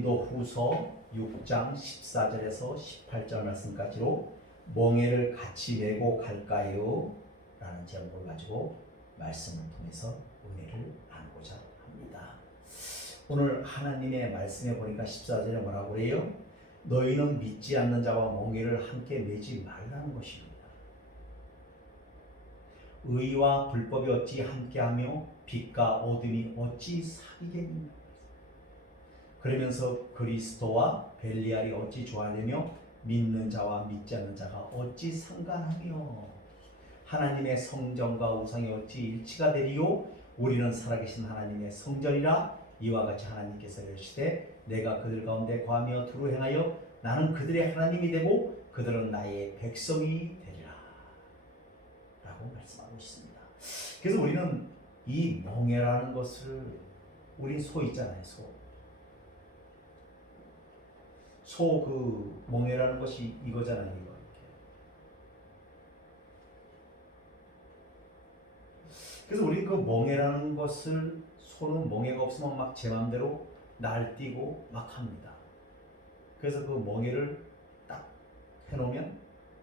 고린도 후서 6장 14절에서 18절 말씀까지로 멍에를 같이 메고 갈까요? 라는 제목을 가지고 말씀을 통해서 은혜를 나누고자 합니다. 오늘 하나님의 말씀에 보니까 14절에 뭐라고 그래요? 너희는 믿지 않는 자와 멍에를 함께 매지 말라는 것입니다. 의와 불법이 어찌 함께하며 빛과 어둠이 어찌 사귀겠느냐. 그러면서 그리스도와 벨리알이 어찌 조화되며 믿는 자와 믿지 않는 자가 어찌 상관하며 하나님의 성전과 우상이 어찌 일치가 되리요. 우리는 살아계신 하나님의 성전이라. 이와 같이 하나님께서 이르시되 내가 그들 가운데 거하며 두루 행하여 나는 그들의 하나님이 되고 그들은 나의 백성이 되리라 라고 말씀하고 있습니다. 그래서 우리는 이 멍에라는 것을, 우리 소 있잖아요. 소 그 멍에라는 것이 이거잖아요. 이거. 그래서 우리 그 멍에라는 것을, 소는 멍에가 없으면 막 제 마음대로 날뛰고 막 합니다. 그래서 그 멍에를 딱 해놓으면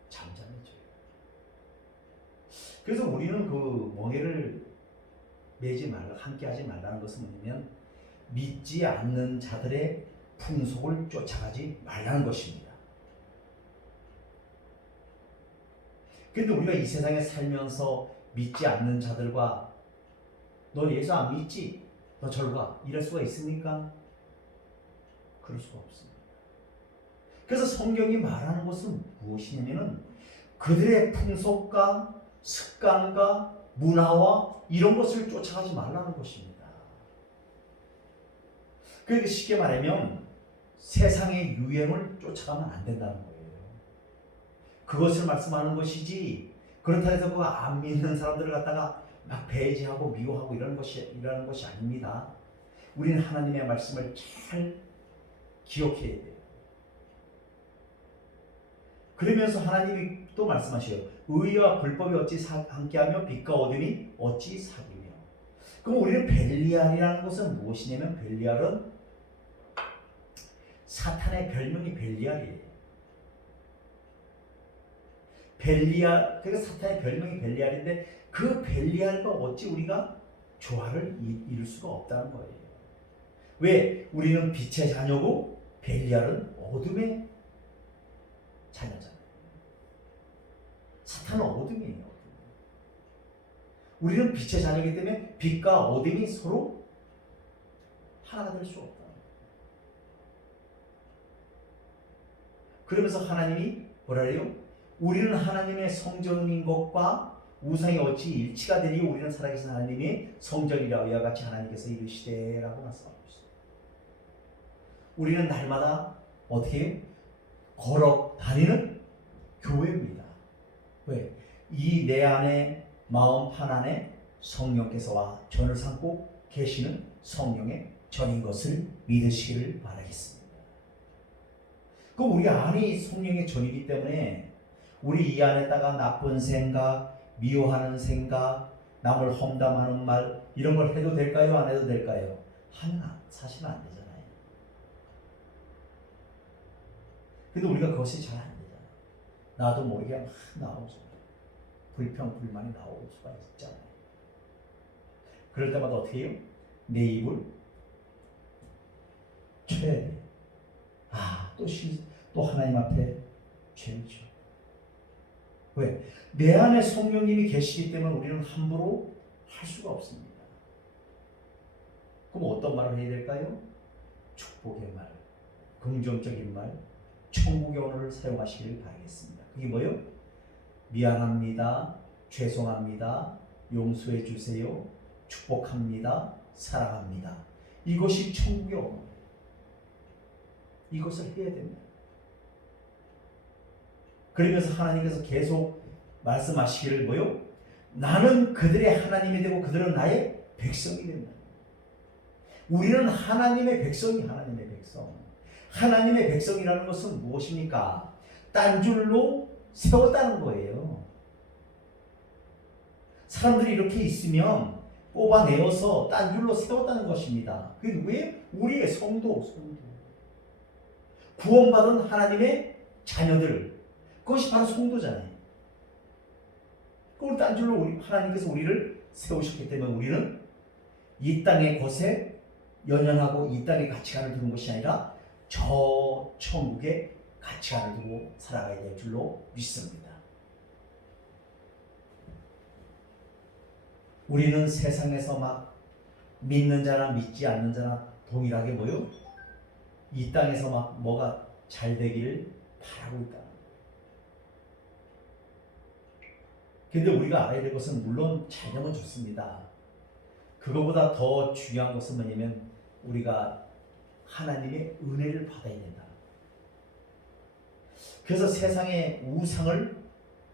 잠잠해져요. 그래서 우리는 그 멍에를 매지 말라, 함께 하지 말라는 것은 뭐냐면 믿지 않는 자들의 풍속을 쫓아가지 말라는 것입니다. 그런데 우리가 이 세상에 살면서 믿지 않는 자들과 너 예수 안 믿지? 너 절로 가. 이럴 수가 있습니까? 그럴 수가 없습니다. 그래서 성경이 말하는 것은 무엇이냐면은 그들의 풍속과 습관과 문화와 이런 것을 쫓아가지 말라는 것입니다. 그러니까 쉽게 말하면 세상의 유행을 쫓아가면 안 된다는 거예요. 그것을 말씀하는 것이지, 그렇다 해서 그 안 믿는 사람들을 갖다가 막 배제하고 미워하고 이러는 것이 아닙니다. 우리는 하나님의 말씀을 잘 기억해야 돼요. 그러면서 하나님이 또 말씀하셔요. 의와 불법이 어찌 함께하며 빛과 어둠이 어찌 사귀며. 그럼 우리는 벨리알이라는 것은 무엇이냐면, 벨리알은 사탄의 별명이 벨리알이에요. 벨리알, 그러니까 사탄의 별명이 벨리알인데 그 벨리알과 어찌 우리가 조화를 이룰 수가 없다는 거예요. 왜? 우리는 빛의 자녀고 벨리알은 어둠의 자녀잖아요. 사탄은 어둠이에요. 우리는 빛의 자녀이기 때문에 빛과 어둠이 서로 하나가 될 수 없다. 그러면서 하나님이 뭐라 해요? 우리는 하나님의 성전인 것과 우상이 어찌 일치가 되니 우리는 살아계신 하나님의 성전이라. 이와 같이 하나님께서 이르시되 라고 말씀하고 있어요. 우리는 날마다 어떻게 해요? 걸어 다니는 교회입니다. 왜? 이 내 안에 마음판 안에 성령께서와 전을 삼고 계시는 성령의 전인 것을 믿으시기를 바라겠습니다. 그럼 우리 안이 성령의 전이기 때문에 우리 이 안에다가 나쁜 생각, 미워하는 생각, 남을 험담하는 말 이런 걸 해도 될까요? 안 해도 될까요? 하면 사실은 안 되잖아요. 근데 우리가 그것이 잘 안 되잖아요. 나도 모르게 막 나오죠. 불평, 불만이 나올 수가 있잖아요. 그럴 때마다 어떻게 해요? 내 입을 쳐야 돼요. 또 하나님 앞에 죄죠. 왜? 내 안에 성령님이 계시기 때문에 우리는 함부로 할 수가 없습니다. 그럼 어떤 말을 해야 될까요? 축복의 말, 긍정적인 말, 천국의 언어를 사용하시길 바라겠습니다. 그게 뭐예요? 미안합니다, 죄송합니다, 용서해 주세요, 축복합니다, 사랑합니다. 이것이 천국의 언어예요. 이것을 해야 됩니다. 그러면서 하나님께서 계속 말씀하시기를 뭐요? 나는 그들의 하나님이 되고 그들은 나의 백성이 된다. 우리는 하나님의 백성이 하나님의 백성. 하나님의 백성이라는 것은 무엇입니까? 딴 줄로 세웠다는 거예요. 사람들이 이렇게 있으면 뽑아내어서 딴 줄로 세웠다는 것입니다. 그게 왜? 우리의 성도. 구원받은 하나님의 자녀들, 그것이 바로 성도잖아요. 그걸 딴 줄로 하나님께서 우리를 세우셨기 때문에 우리는 이 땅의 것에 연연하고 이 땅의 가치관을 두는 것이 아니라 저 천국의 가치관을 두고 살아가야 될 줄로 믿습니다. 우리는 세상에서 막 믿는 자나 믿지 않는 자나 동일하게 뭐요? 이 땅에서 막 뭐가 잘 되기를 바라고 있다. 근데 우리가 알아야 될 것은 물론 잘 되면 좋습니다. 그거보다 더 중요한 것은 뭐냐면 우리가 하나님의 은혜를 받아야 된다. 그래서 세상의 우상을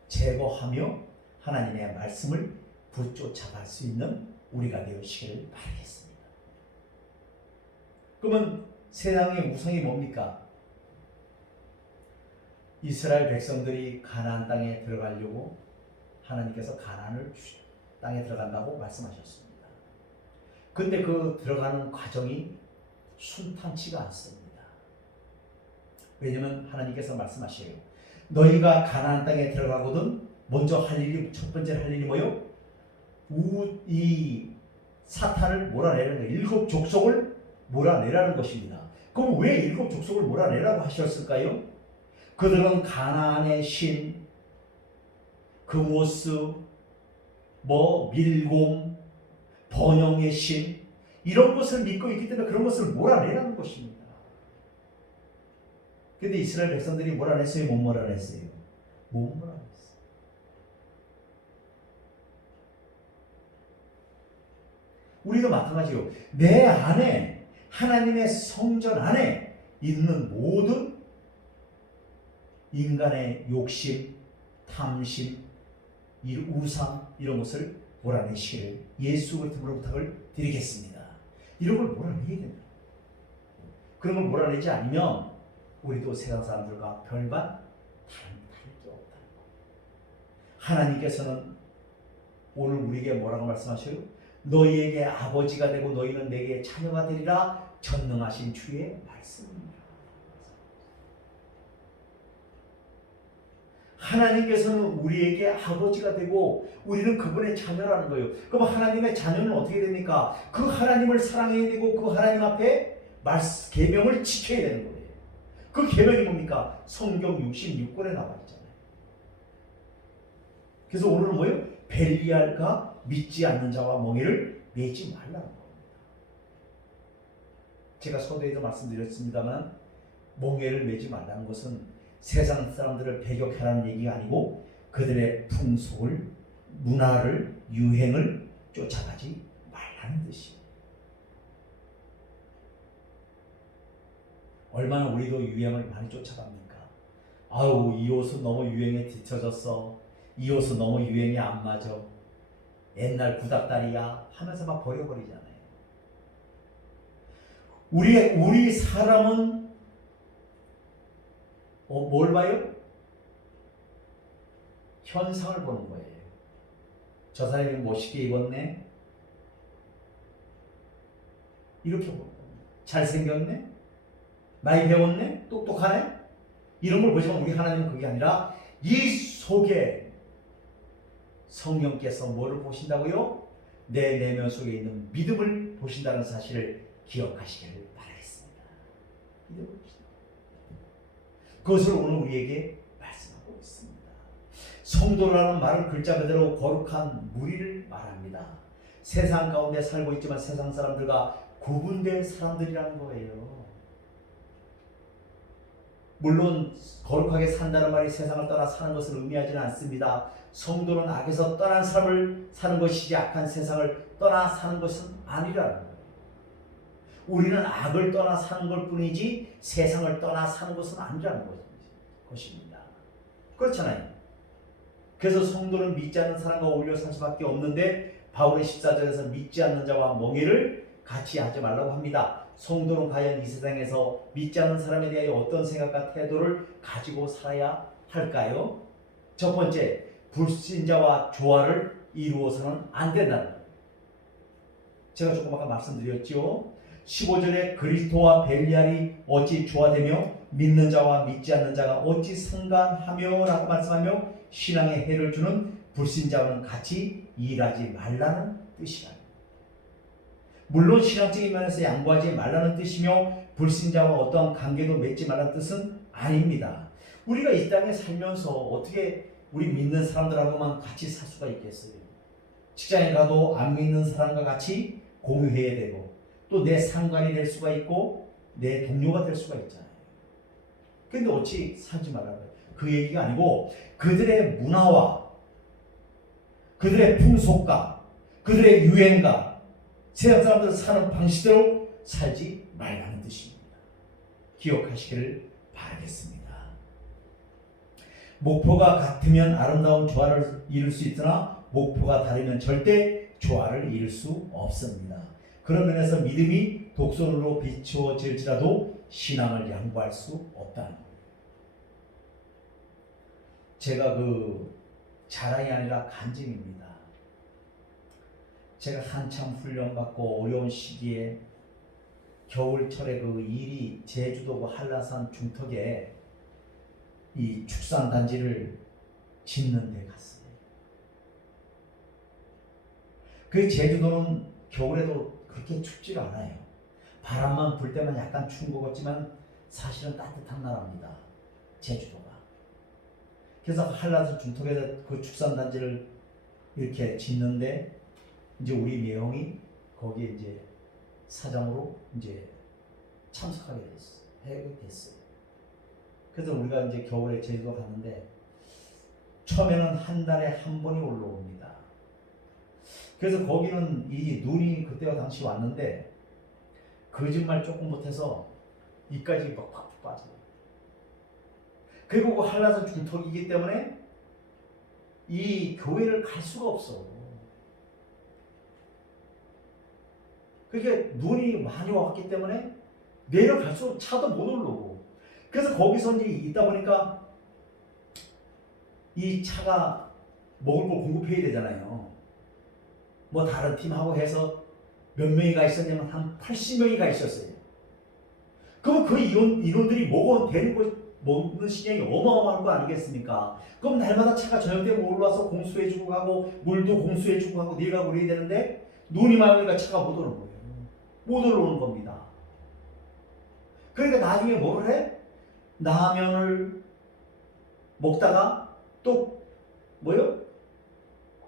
제거하며 하나님의 말씀을 붙쫓아갈 수 있는 우리가 되시기를 바라겠습니다. 그러면 세상의 우상이 뭡니까? 이스라엘 백성들이 가나안 땅에 들어가려고 하나님께서 가나안을 땅에 들어간다고 말씀하셨습니다. 근데 그 들어가는 과정이 순탄치가 않습니다. 왜냐하면 하나님께서 말씀하셔요. 너희가 가나안 땅에 들어가거든 먼저 할 일이, 첫 번째 할 일이 뭐요? 이 사탄을 몰아내는 거예요. 7 족속을 몰아내라는 것입니다. 그럼 왜 7 족속을 몰아내라고 하셨을까요? 그들은 가나안의 신, 그모스, 밀곰, 번영의 신 이런 것을 믿고 있기 때문에 그런 것을 몰아내라는 것입니다. 근데 이스라엘 백성들이 몰아냈어요? 못 몰아냈어요? 못 몰아냈어요. 우리도 마찬가지요. 내 안에 하나님의 성전 안에 있는 모든 인간의 욕심, 탐심, 우상 이런 것을 몰아내시기를 예수 그리스도로 부탁을 드리겠습니다. 이런 걸 몰아내야 된다. 그런 걸 몰아내지 않으면 우리도 세상 사람들과 별반 다를 게 없다. 하나님께서는 오늘 우리에게 뭐라고 말씀하셔요? 너희에게 아버지가 되고 너희는 내게 자녀가 되리라 전능하신 주의 말씀입니다. 하나님께서는 우리에게 아버지가 되고 우리는 그분의 자녀라는 거예요. 그럼 하나님의 자녀는 어떻게 됩니까? 그 하나님을 사랑해야 되고 그 하나님 앞에 계명을 지켜야 되는 거예요. 그 계명이 뭡니까? 성경 66권에 나와 있잖아요. 그래서 오늘은 뭐예요? 벨리알과 믿지 않는 자와 멍에를 매지 말라는 겁니다. 제가 서두에도 말씀드렸습니다만 멍에를 매지 말라는 것은 세상 사람들을 배격하라는 얘기가 아니고 그들의 풍속을, 문화를, 유행을 쫓아가지 말라는 뜻이에요. 얼마나 우리도 유행을 많이 쫓아갑니까? 아우, 이 옷은 너무 유행에 뒤처졌어. 이 옷은 너무 유행에 안 맞아. 옛날 구닥다리야 하면서 막 버려버리잖아요. 우리 사람은 뭘 봐요? 현상을 보는 거예요. 저 사람이 멋있게 입었네? 이렇게 보는 겁니다. 잘생겼네? 많이 배웠네? 똑똑하네? 이런 걸 보지만 우리 하나님은 그게 아니라 이 속에 성령께서 뭐를 보신다고요? 내 내면 속에 있는 믿음을 보신다는 사실을 기억하시기를 바라겠습니다. 믿음을 보신다. 그것을 오늘 우리에게 말씀하고 있습니다. 성도라는 말은 글자 그대로 거룩한 무리를 말합니다. 세상 가운데 살고 있지만 세상 사람들과 구분된 사람들이라는 거예요. 물론 거룩하게 산다는 말이 세상을 떠나 사는 것을 의미하지는 않습니다. 성도는 악에서 떠난 삶을 사는 것이지 악한 세상을 떠나 사는 것은 아니라는 거예요. 우리는 악을 떠나 사는 것 뿐이지 세상을 떠나 사는 것은 아니라는 것입니다. 그렇잖아요. 그래서 성도는 믿지 않는 사람과 어울려 살 수밖에 없는데 바울의 14절에서 믿지 않는 자와 멍에를 같이 하지 말라고 합니다. 성도는 과연 이 세상에서 믿지 않는 사람에 대하여 어떤 생각과 태도를 가지고 살아야 할까요? 첫 번째, 불신자와 조화를 이루어서는 안 된다는 거예요. 제가 조금 아까 말씀드렸죠. 15절에 그리스도와 벨리알이 어찌 조화되며 믿는 자와 믿지 않는 자가 어찌 상관하며 라고 말씀하며 신앙에 해를 주는 불신자와는 같이 일하지 말라는 뜻이라. 물론 신앙적인 면에서 양보하지 말라는 뜻이며 불신자와 어떠한 관계도 맺지 말라는 뜻은 아닙니다. 우리가 이 땅에 살면서 어떻게 우리 믿는 사람들하고만 같이 살 수가 있겠어요? 직장에 가도 안 믿는 사람과 같이 공유해야 되고 또 내 상관이 될 수가 있고 내 동료가 될 수가 있잖아요. 근데 어찌 살지 말라고요? 그 얘기가 아니고 그들의 문화와 그들의 풍속과 그들의 유행과 세상 사람들 사는 방식대로 살지 말라는 뜻입니다. 기억하시기를 바라겠습니다. 목표가 같으면 아름다운 조화를 이룰 수 있으나 목표가 다르면 절대 조화를 이룰 수 없습니다. 그런 면에서 믿음이 독선으로 비추어질지라도 신앙을 양보할 수 없다는 거예요. 제가 자랑이 아니라 간증입니다. 제가 한참 훈련받고 어려운 시기에 겨울철에 일이 제주도 한라산 중턱에 이 축산단지를 짓는 데 갔어요. 그 제주도는 겨울에도 그렇게 춥지 않아요. 바람만 불 때만 약간 추운 것 같지만 사실은 따뜻한 나라입니다. 제주도가. 그래서 한라산 중턱에서 그 축산단지를 이렇게 짓는데 이제 우리 매형이 거기에 이제 사장으로 이제 참석하게 됐어요. 그래서 우리가 이제 겨울에 제주도 갔는데 처음에는 한 달에 한 번이 올라옵니다. 그래서 거기는 이 눈이 그때와 당시 왔는데 거짓말 조금 못해서 이까지 막 팍 빠져요. 그리고 그 한라산 중턱이기 때문에 이 교회를 갈 수가 없어. 그게 눈이 많이 왔기 때문에 내려갈수록 차도 못 올라오고 그래서 거기서 이제 있다 보니까 이 차가 먹을 걸 공급해야 되잖아요. 뭐 다른 팀하고 해서 몇 명이 가 있었냐면 한 80명이 가 있었어요. 그럼 그 인원들이 먹는 신경이 어마어마한 거 아니겠습니까? 그럼 날마다 차가 저녁되면 올라와서 공수해주고 가고 물도 공수해주고 가고 내려가고 그래야 되는데 눈이 많으니까 차가 못 오는 거예요. 못 올라오는 겁니다. 그러니까 나중에 뭘 해? 라면을 먹다가 또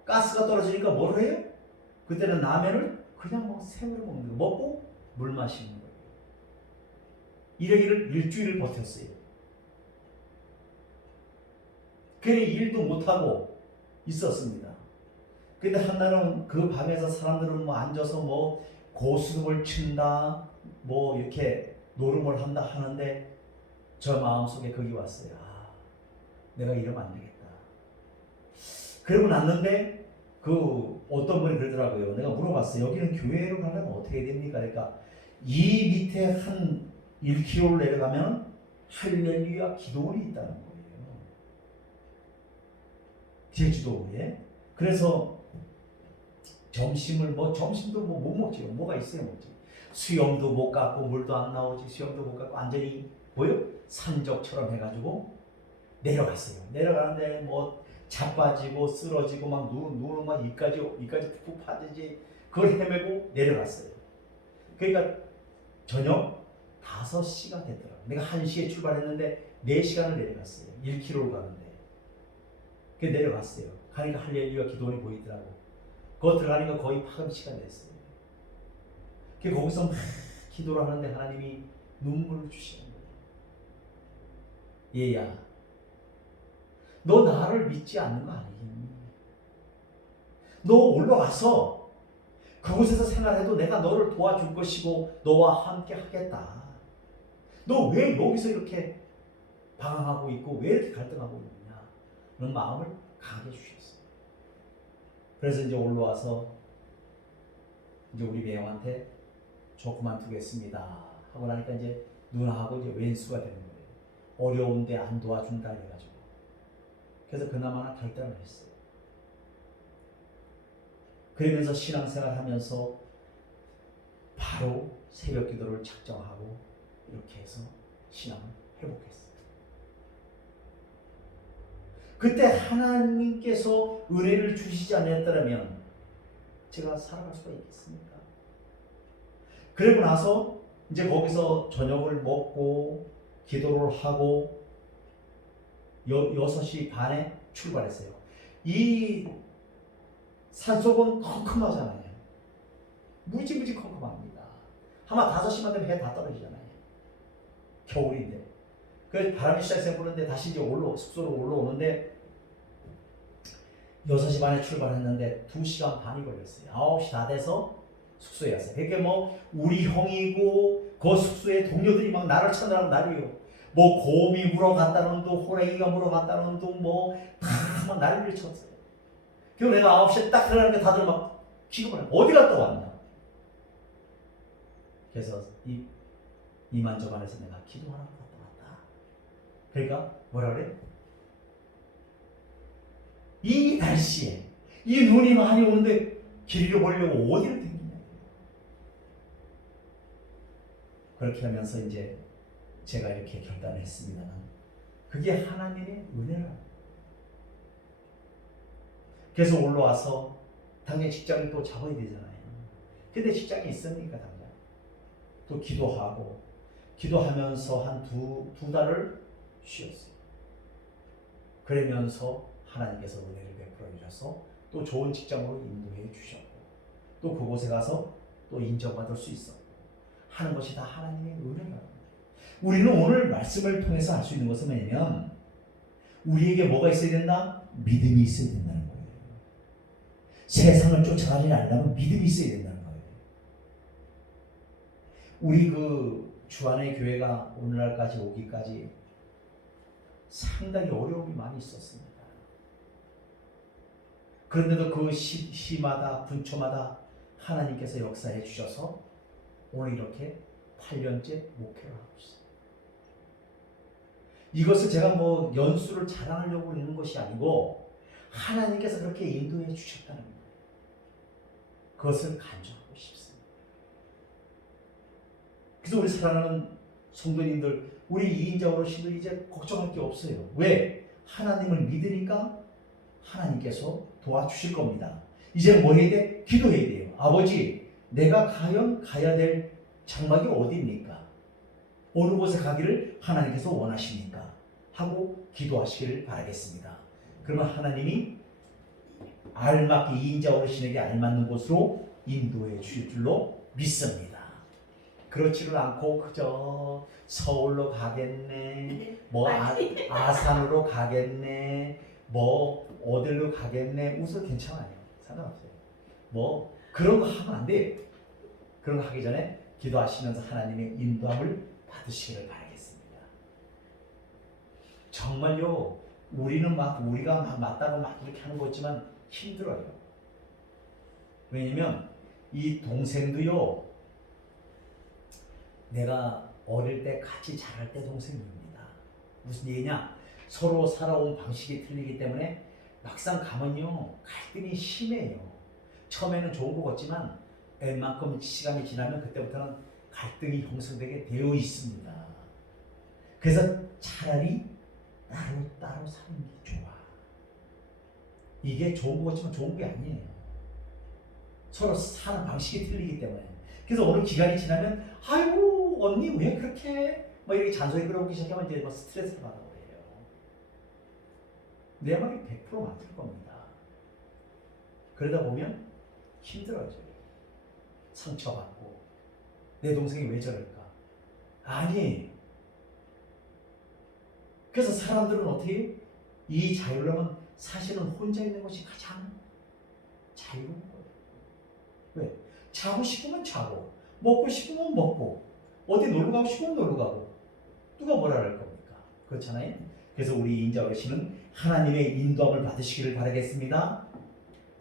가스가 떨어지니까 뭘 해요? 그때는 라면을 그냥 생으로 먹는 거 먹고 물 마시는 거예요. 이러기를 일주일을 버텼어요. 괜히 일도 못하고 있었습니다. 근데 한날은 그 방에서 사람들은 앉아서 고스톱을 친다, 이렇게 노름을 한다 하는데 저 마음속에 거기 왔어요. 내가 이러면 안 되겠다. 그러고 났는데 어떤 분이 그러더라고요. 내가 물어봤어요. 여기는 교회로 가려면 어떻게 됩니까? 그러니까 이 밑에 한 1km를 내려가면 할렐루야 기도원이 있다는 거예요. 제주도에. 그래서 점심도 못 먹지. 뭐가 있어야 먹지. 수염도 못 갖고 물도 안 나오지. 수염도 못 갖고 완전히 산적처럼 해가지고 내려갔어요. 내려가는데 자빠지고 쓰러지고 눈은 이까지 푹푹 파지지. 그걸 헤매고 내려갔어요. 그러니까 저녁 5시가 됐더라고요. 내가 1시에 출발했는데 4시간을 내려갔어요. 1km를 가는데. 그 내려갔어요. 가니까 할렐루야 기도원이 보이더라고. 그거 들어가니까 거의 파금시간 됐어요. 거기서 막 기도를 하는데 하나님이 눈물을 주시는 거예요. 얘야, 너 나를 믿지 않는 거 아니겠니? 너 올라가서 그곳에서 생활해도 내가 너를 도와줄 것이고 너와 함께 하겠다. 너 왜 여기서 이렇게 방황하고 있고 왜 이렇게 갈등하고 있느냐? 그런 마음을 강하게 주셨어요. 그래서 이제 올라와서 이제 우리 매형한테 저 그만두겠습니다 하고 나니까 이제 누나하고 이제 왼수가 되는 거예요. 어려운데 안 도와준다 해가지고. 그래서 그나마나 결단을 했어요. 그러면서 신앙생활 하면서 바로 새벽 기도를 작정하고 이렇게 해서 신앙을 회복했어요. 그때 하나님께서 은혜를 주시지 않았더라면 제가 살아갈 수가 있겠습니까? 그리고 나서 이제 거기서 저녁을 먹고 기도를 하고 6시 반에 출발했어요. 이 산속은 컴컴하잖아요. 무지무지 컴컴합니다. 아마 5시만 되면 해 다 떨어지잖아요. 겨울인데. 그래서 바람이 시작해서 부는데 다시 이제 숙소로 올라오는데 6시 반에 출발했는데 2시간 반이 걸렸어요. 9시 다 돼서 숙소에 왔어요. 그게 뭐 우리 형이고 그 숙소에 동료들이 막 나를 찾느라고 난리요. 뭐 곰이 물어갔다는 둥, 호랭이가 물어갔다는 둥, 뭐 다 막 난리를 쳤어요. 그리고 내가 9시에 딱 들어가는데 다들 막 취급을 해. 어디 갔다 왔냐? 그래서 이만저만해서 내가 기도하러 갔다 왔다. 그러니까 뭐라 그래? 이 날씨에 이 눈이 많이 오는데 길 잃어버리려고 어디를 댕기냐. 그렇게 하면서 이제 제가 이렇게 결단을 했습니다만 그게 하나님의 은혜라. 그래서 올라와서 당연히 직장을 또 잡아야 되잖아요. 근데 직장이 있습니까 당장? 또 기도하면서 한 두 달을 쉬었어요. 그러면서 하나님께서 은혜를 베풀어 주셔서 또 좋은 직장으로 인도해 주셨고 또 그곳에 가서 또 인정받을 수 있었고 하는 것이 다 하나님의 은혜라고. 우리는 오늘 말씀을 통해서 알 수 있는 것은 뭐냐면 우리에게 뭐가 있어야 된다? 믿음이 있어야 된다는 거예요. 세상을 쫓아가지 않으려면 믿음이 있어야 된다는 거예요. 우리 그 주안의 교회가 오늘날까지 오기까지 상당히 어려움이 많이 있었습니다. 그런데도 그 시마다 분초마다 하나님께서 역사해 주셔서 오늘 이렇게 8년째 목회를 하고 있어요. 이것을 제가 뭐 연수를 자랑하려고 하는 것이 아니고 하나님께서 그렇게 인도해 주셨다는 거예요. 그것을 간증하고 싶습니다. 그래서 우리 사랑하는 성도님들, 우리 이인자 어르신들 이제 걱정할 게 없어요. 왜? 하나님을 믿으니까 하나님께서 도와주실 겁니다. 이제 뭐 해야 돼? 기도해야 돼요. 아버지, 내가 과연 가야 될 장막이 어디입니까? 어느 곳에 가기를 하나님께서 원하십니까? 하고 기도하시기를 바라겠습니다. 그러면 하나님이 알맞게 이인자 어르신에게 알맞는 곳으로 인도해 주실 줄로 믿습니다. 그렇지를 않고 그저 서울로 가겠네, 뭐 아산으로 가겠네, 뭐 어디로 가겠네, 웃어도 괜찮아요. 상관없어요. 뭐 그런 거 하면 안 돼요. 그런 거 하기 전에 기도하시면서 하나님의 인도함을 받으시기를 바라겠습니다. 정말요, 우리가 맞다고 막 이렇게 하는 거 있지만 힘들어요. 왜냐면 이 동생도요, 내가 어릴 때 같이 자랄 때 동생입니다. 무슨 얘기냐? 서로 살아온 방식이 틀리기 때문에 막상 가면요 갈등이 심해요. 처음에는 좋은 것 같지만 웬만큼 시간이 지나면 그때부터는 갈등이 형성되게 되어 있습니다. 그래서 차라리 따로 사는 게 좋아. 이게 좋은 것 같지만 좋은 게 아니에요. 서로 사는 방식이 틀리기 때문에. 그래서 어느 기간이 지나면 아이고 언니 왜 그렇게 막 이렇게 잔소리 끌어오기 시작하면 이제 막 스트레스를 받아버려요. 내 말이 100% 맞을 겁니다. 그러다 보면 힘들어져요. 상처받고 내 동생이 왜 저럴까? 아니. 그래서 사람들은 어떻게 해요? 이 자유로움은 사실은 혼자 있는 것이 가장 자유로운 거예요. 왜? 자고 싶으면 자고, 먹고 싶으면 먹고, 어디 놀러 가고 싶으면 놀러 가고, 누가 뭐라 할 겁니까? 그렇잖아요. 그래서 우리 인자 어르신은 하나님의 인도함을 받으시기를 바라겠습니다.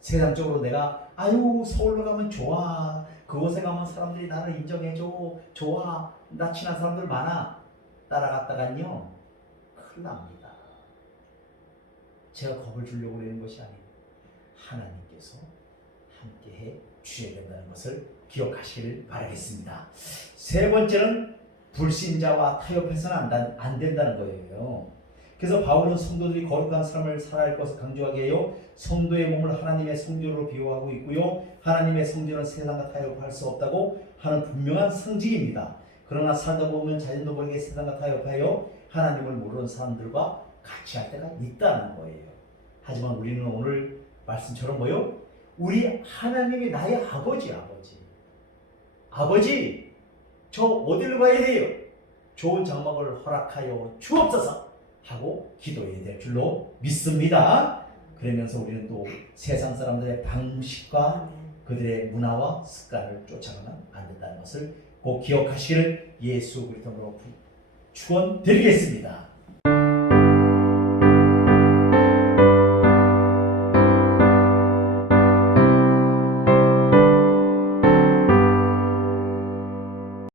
세상적으로 내가 아유 서울로 가면 좋아, 그곳에 가면 사람들이 나를 인정해줘, 좋아, 나 친한 사람들 많아, 따라갔다간요 큰일 납니다. 제가 겁을 주려고 하는 것이 아니고 하나님께서 함께해 주셔야 된다는 것을 기억하시길 바라겠습니다. 세 번째는 불신자와 타협해서는 안 된다는 거예요. 그래서 바울은 성도들이 거룩한 삶을 살아야 할 것을 강조하게 해요. 성도의 몸을 하나님의 성전으로 비유하고 있고요. 하나님의 성전은 세상과 타협할 수 없다고 하는 분명한 상징입니다. 그러나 살다 보면 자신도 모르게 세상과 타협하여 하나님을 모르는 사람들과 같이 할 때가 있다는 거예요. 하지만 우리는 오늘 말씀처럼 뭐요? 우리 하나님이 나의 아버지 저 어디로 가야 돼요? 좋은 장막을 허락하여 주옵소서 하고 기도해야 될 줄로 믿습니다. 그러면서 우리는 또 세상 사람들의 방식과 그들의 문화와 습관을 쫓아가면 안 된다는 것을 꼭 기억하시기를 예수 그리스도로 축원드리겠습니다.